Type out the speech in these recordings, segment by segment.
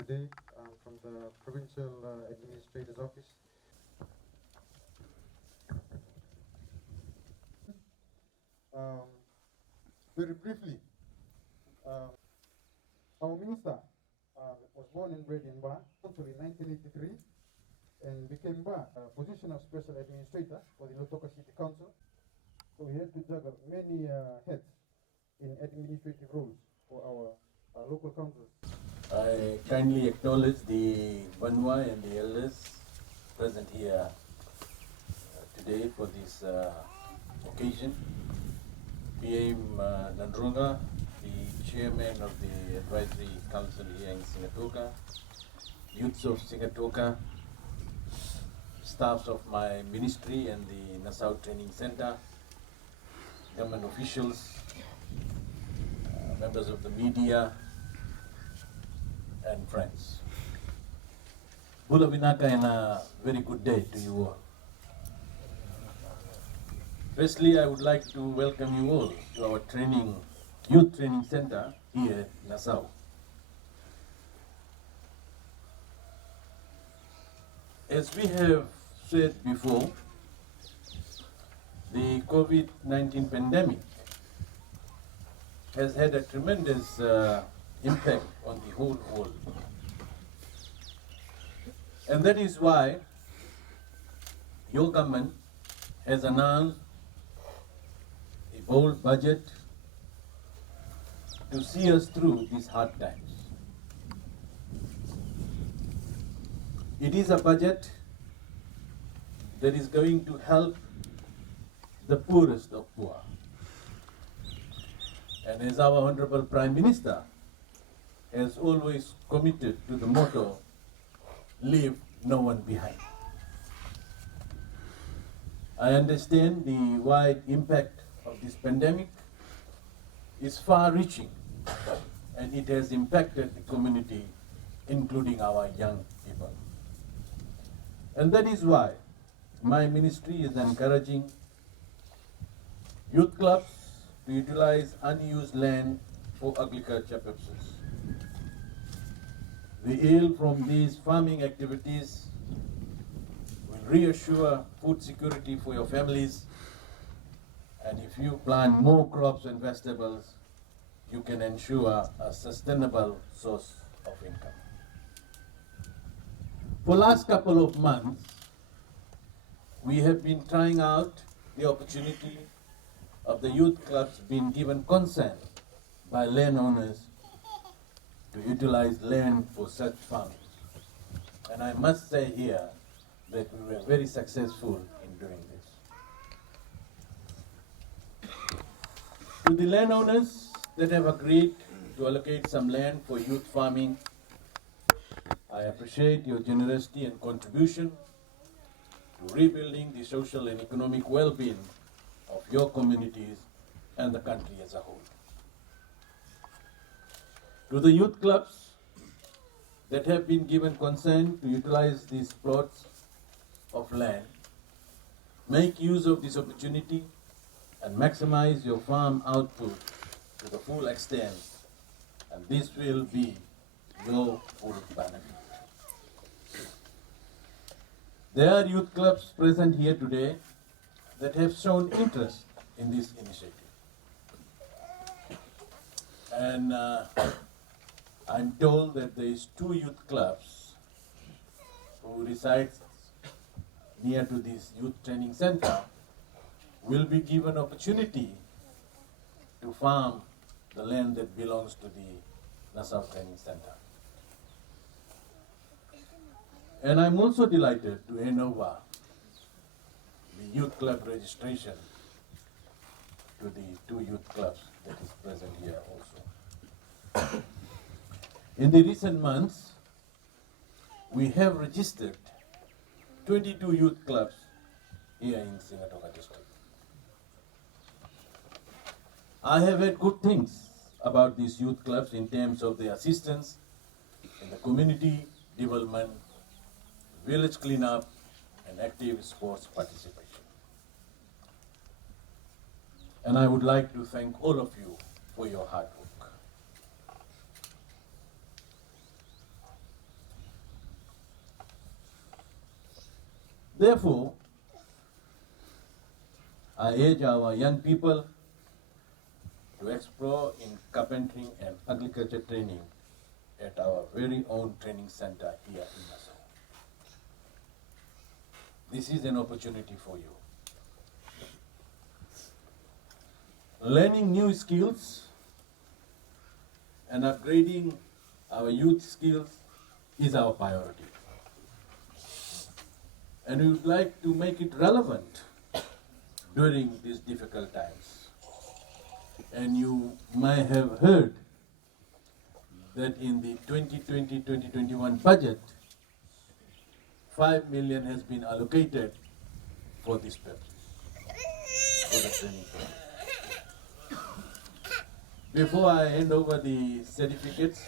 today from the Provincial Administrator's Office. Um, Very briefly, our minister was born and bred in Ba, in 1983, and became Ba, position of special administrator for the Lotoka City Council. So he had to juggle many heads in administrative roles for our local councils. I kindly acknowledge the Banwa and the elders present here today for this occasion. PM Nandrunga, the chairman of the advisory council here in Sigatoka, youths of Sigatoka, staffs of my ministry and the Nasau Training Center, government officials, members of the media, and friends. Bula Vinaka, and a very good day to you all. Firstly, I would like to welcome you all to our youth training center here at Nasau. As we have said before, the COVID-19 pandemic has had a tremendous impact on the whole world. And that is why your government has announced a bold budget to see us through these hard times. It is a budget that is going to help the poorest of poor. And as our Honorable Prime Minister has always committed to the motto, leave no one behind. I understand the wide impact of this pandemic is far-reaching, and it has impacted the community, including our young people. And that is why my ministry is encouraging youth clubs to utilize unused land for agriculture purposes. The yield from these farming activities will reassure food security for your families, and if you plant more crops and vegetables, you can ensure a sustainable source of income. For the last couple of months, we have been trying out the opportunity of the youth clubs being given consent by landowners to utilize land for such farming. And I must say here that we were very successful in doing this. To the landowners that have agreed to allocate some land for youth farming, I appreciate your generosity and contribution to rebuilding the social and economic well-being of your communities and the country as a whole. To the youth clubs that have been given consent to utilize these plots of land, make use of this opportunity and maximize your farm output to the full extent, and this will be your full benefit. There are youth clubs present here today that have shown interest in this initiative. And I'm told that there is 2 youth clubs who reside near to this youth training center will be given opportunity to farm the land that belongs to the Nasau Training Center. And I'm also delighted to hand over the youth club registration to the 2 youth clubs that is present here also. In the recent months, we have registered 22 youth clubs here in Sigatoka district. I have heard good things about these youth clubs in terms of their assistance in the community development, village cleanup, and active sports participation. And I would like to thank all of you for your hard work. Therefore, I urge our young people to explore in carpentry and agriculture training at our very own training center here in Nasau. This is an opportunity for you. Learning new skills and upgrading our youth skills is our priority. And we would like to make it relevant during these difficult times. And you might have heard that in the 2020-2021 budget, 5 million has been allocated for this purpose, for the training program. Before I hand over the certificates,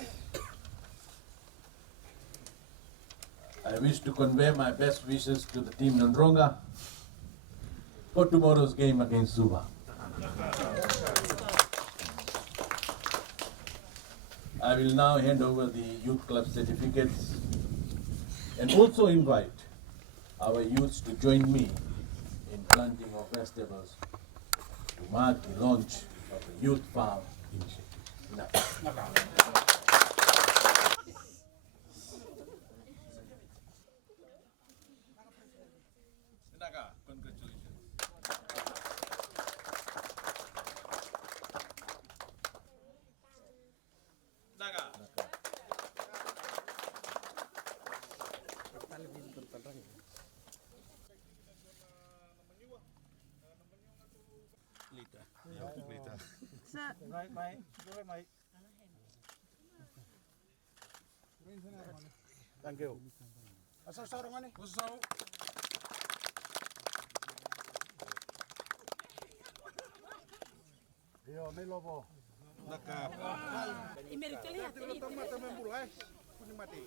I wish to convey my best wishes to the team Nandronga for tomorrow's game against Suva. I will now hand over the youth club certificates and also invite our youths to join me in planting of vegetables to mark the launch of the youth farm initiative. Congratulations. Thank you. Asal sarong ani? Usau. Yo, may lobo. Nakap. Imerikali hati ini. Tama-tama mulai. Kuning mati.